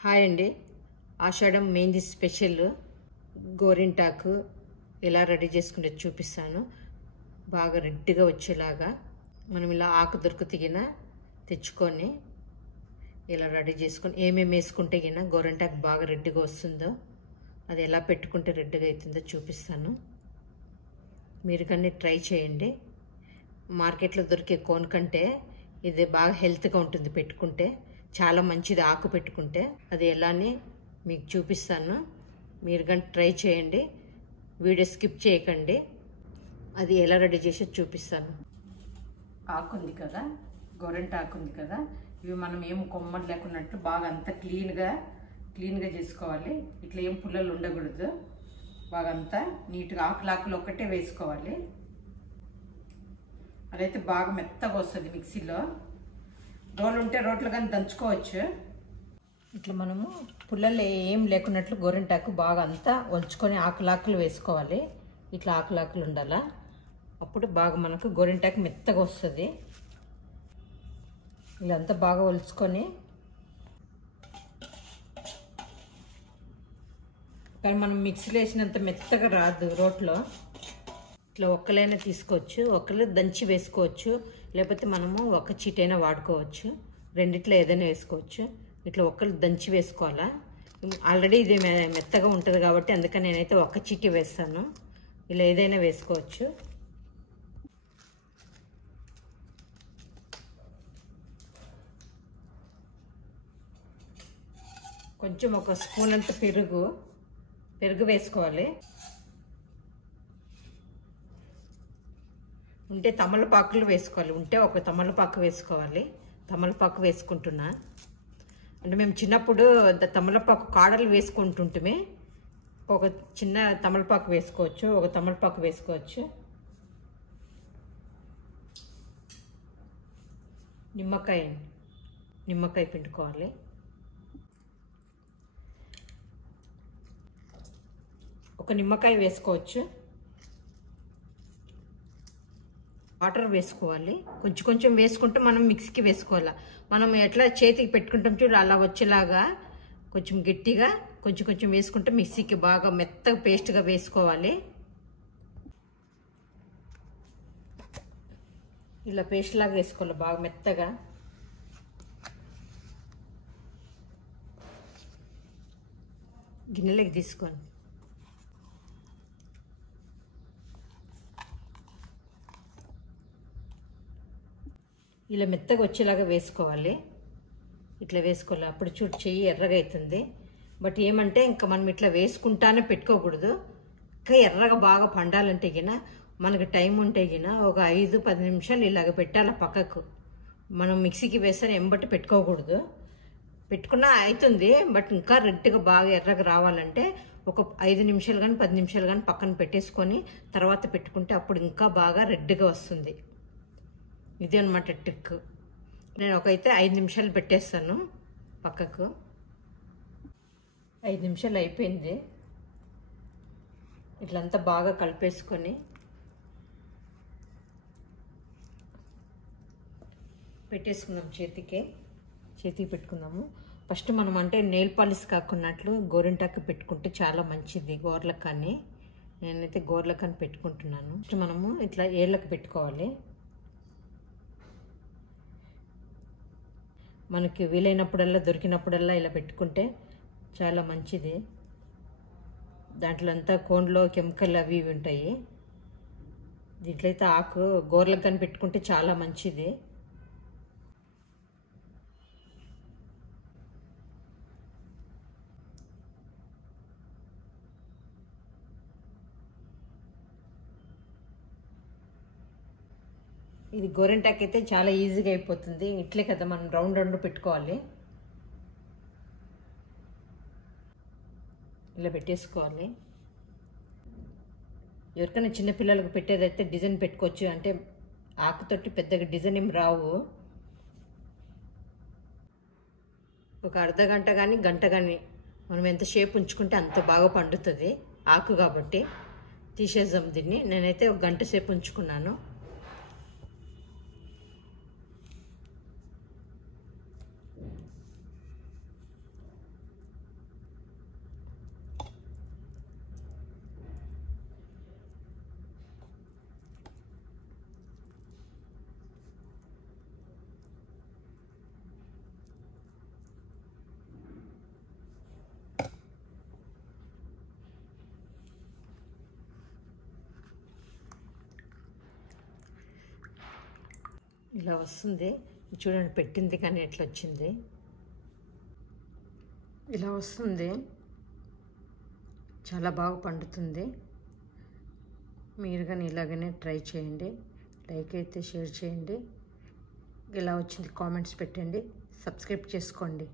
Hi అండి. ఆషాఢం మెయిన్ది special గోరింటాకు ఎలా రెడీ చేసుకునేది చూపిస్తాను. బాగా రెడ్గా వచ్చేలాగా మనం ఇలా ఆకు దొరుకుతిగిన తెచ్చుకొని ఇలా రెడీ చేసుకొని ఏమేమి వేసుకుంటే గిన గోరింటాకు బాగా రెడ్గా వస్తుందో, అది ఎలా పెట్టుకుంటే రెడ్గా అవుతుందో చూపిస్తాను. మీరు కానీ ట్రై చేయండి. మార్కెట్లో దొరికే కోన్ కంటే ఇది బాగా హెల్త్గా ఉంటుంది. పెట్టుకుంటే చాలా మంచిది. ఆకు పెట్టుకుంటే అది ఎలానే మీకు చూపిస్తాను. మీరు కానీ ట్రై చేయండి. వీడియో స్కిప్ చేయకండి. అది ఎలా రెడీ చేసి చూపిస్తాను. ఆకు ఉంది కదా, గోరింటాకు ఆకు ఉంది కదా, ఇవి మనం ఏం కొమ్మలు లేకున్నట్టు బాగా అంతా క్లీన్గా చేసుకోవాలి. ఇట్లా ఏం పుల్లలు ఉండకూడదు. బాగా అంతా నీట్గా ఆకులు ఒక్కటే వేసుకోవాలి. అదైతే బాగా మెత్తగా వస్తుంది. మిక్సీలో రోలు ఉంటే రోట్లు కానీ దంచుకోవచ్చు. ఇట్లా మనము పుల్లలు ఏం లేకున్నట్లు గోరింటాకు బాగా అంతా ఒలుచుకొని ఆకులు వేసుకోవాలి. ఇట్లా ఆకులు ఉండాలా, అప్పుడు బాగా మనకు గోరింటాకు మెత్తగా వస్తుంది. ఇదంతా బాగా ఒలుచుకొని, కానీ మనం మిక్సీలో వేసినంత మెత్తగా రాదు రోట్లో. ఇట్లా ఒక్కలైనా తీసుకోవచ్చు, ఒక్కలు దంచి వేసుకోవచ్చు, లేకపోతే మనము ఒక చీటైనా వాడుకోవచ్చు. రెండిట్లో ఏదైనా వేసుకోవచ్చు. ఇట్లా ఒక్కలు దంచి వేసుకోవాలా. ఆల్రెడీ ఇది మెత్తగా ఉంటుంది కాబట్టి అందుకని నేనైతే ఒక్క చీటి వేస్తాను. ఇలా ఏదైనా వేసుకోవచ్చు. కొంచెం ఒక స్పూన్ అంత పెరుగు వేసుకోవాలి. ఉంటే తమలపాకులు వేసుకోవాలి. ఉంటే ఒక తమలపాకు వేసుకోవాలి. తమలపాకు వేసుకుంటున్నా. అంటే మేము చిన్నప్పుడు తమలపాకు కాడలు వేసుకుంటుంటే ఒక చిన్న తమలపాకు వేసుకోవచ్చు, ఒక తమలపాకు వేసుకోవచ్చు. నిమ్మకాయ పిండుకోవాలి. ఒక నిమ్మకాయ వేసుకోవచ్చు. వాటర్ వేసుకోవాలి. కొంచెం వేసుకుంటూ మనం మిక్సీకి వేసుకోవాలి. మనం ఎట్లా చేతికి పెట్టుకుంటాం చూడు, అలా వచ్చేలాగా కొంచెం గట్టిగా కొంచెం వేసుకుంటే మిక్సీకి బాగా మెత్తగా పేస్ట్గా వేసుకోవాలి. ఇలా పేస్ట్ లాగా వేసుకోవాలి బాగా మెత్తగా. గిన్నెలోకి తీసుకోండి. ఇలా మెత్తగా వచ్చేలాగా వేసుకోవాలి. ఇట్లా వేసుకోవాలి. అప్పుడు చూడు చెయ్యి ఎర్రగా అవుతుంది. బట్ ఏమంటే ఇంకా మనం ఇట్లా వేసుకుంటానే పెట్టుకోకూడదు. ఇంకా ఎర్రగా బాగా పండాలంటే గిన మనకు టైం ఉంటే గిన ఒక 5-10 నిమిషాలు ఇలాగ పెట్టాలి పక్కకు. మనం మిక్సీకి వేస్తే ఎంబట్టి పెట్టుకోకూడదు. పెట్టుకున్నా అవుతుంది, బట్ ఇంకా రెడ్గా బాగా ఎర్రగా రావాలంటే ఒక 5 నిమిషాలు కానీ 10 నిమిషాలు కానీ పక్కన పెట్టేసుకొని తర్వాత పెట్టుకుంటే అప్పుడు ఇంకా బాగా రెడ్గా వస్తుంది. ఇది అనమాట ట్రిక్. నేను ఒకైతే 5 నిమిషాలు పెట్టేస్తాను పక్కకు. 5 నిమిషాలు అయిపోయింది. ఇట్లంతా బాగా కలిపేసుకొని పెట్టేసుకున్నాం. చేతికి పెట్టుకుందాము. ఫస్ట్ మనం అంటే నెయిల్ పాలిష్ కాకున్నట్లు గోరింటాకు పెట్టుకుంటే చాలా మంచిది. గోర్లకు కానీ నేనైతే గోర్లకు కానీ పెట్టుకుంటున్నాను. ఫస్ట్ మనము ఇట్లా ఏళ్ళకు పెట్టుకోవాలి. మనకి వీలైనప్పుడల్లా దొరికినప్పుడల్లా ఇలా పెట్టుకుంటే చాలా మంచిది. దాంట్లో అంతా కోన్లో కెమికల్ అవి ఇవి ఉంటాయి. దీంట్లో అయితే ఆకు గోర్లకు కానీ పెట్టుకుంటే చాలా మంచిది. ఇది గోరింటాకు అయితే చాలా ఈజీగా అయిపోతుంది. ఇట్లే కదా మనం రౌండ్ పెట్టుకోవాలి. ఇలా పెట్టేసుకోవాలి. ఎవరికైనా చిన్నపిల్లలకు పెట్టేదైతే డిజైన్ పెట్టుకోవచ్చు. అంటే ఆకుతోటి పెద్దగా డిజైన్ ఏం రావు. ఒక అర్ధగంట కానీ గంట కానీ మనం ఎంత షేప్ ఉంచుకుంటే అంత బాగా పండుతుంది. ఆకు కాబట్టి తీసేద్దాం దీన్ని. నేనైతే ఒక గంట సేపు ఉంచుకున్నాను. ఇలా వస్తుంది. చూడండి, పెట్టింది కానీ ఎట్లా వచ్చింది. ఇలా వస్తుంది. చాలా బాగా పండుతుంది. మీరు కానీ ఇలాగనే ట్రై చేయండి. లైక్ అయితే షేర్ చేయండి. ఇలా వచ్చింది కామెంట్స్ పెట్టండి. సబ్స్క్రైబ్ చేసుకోండి.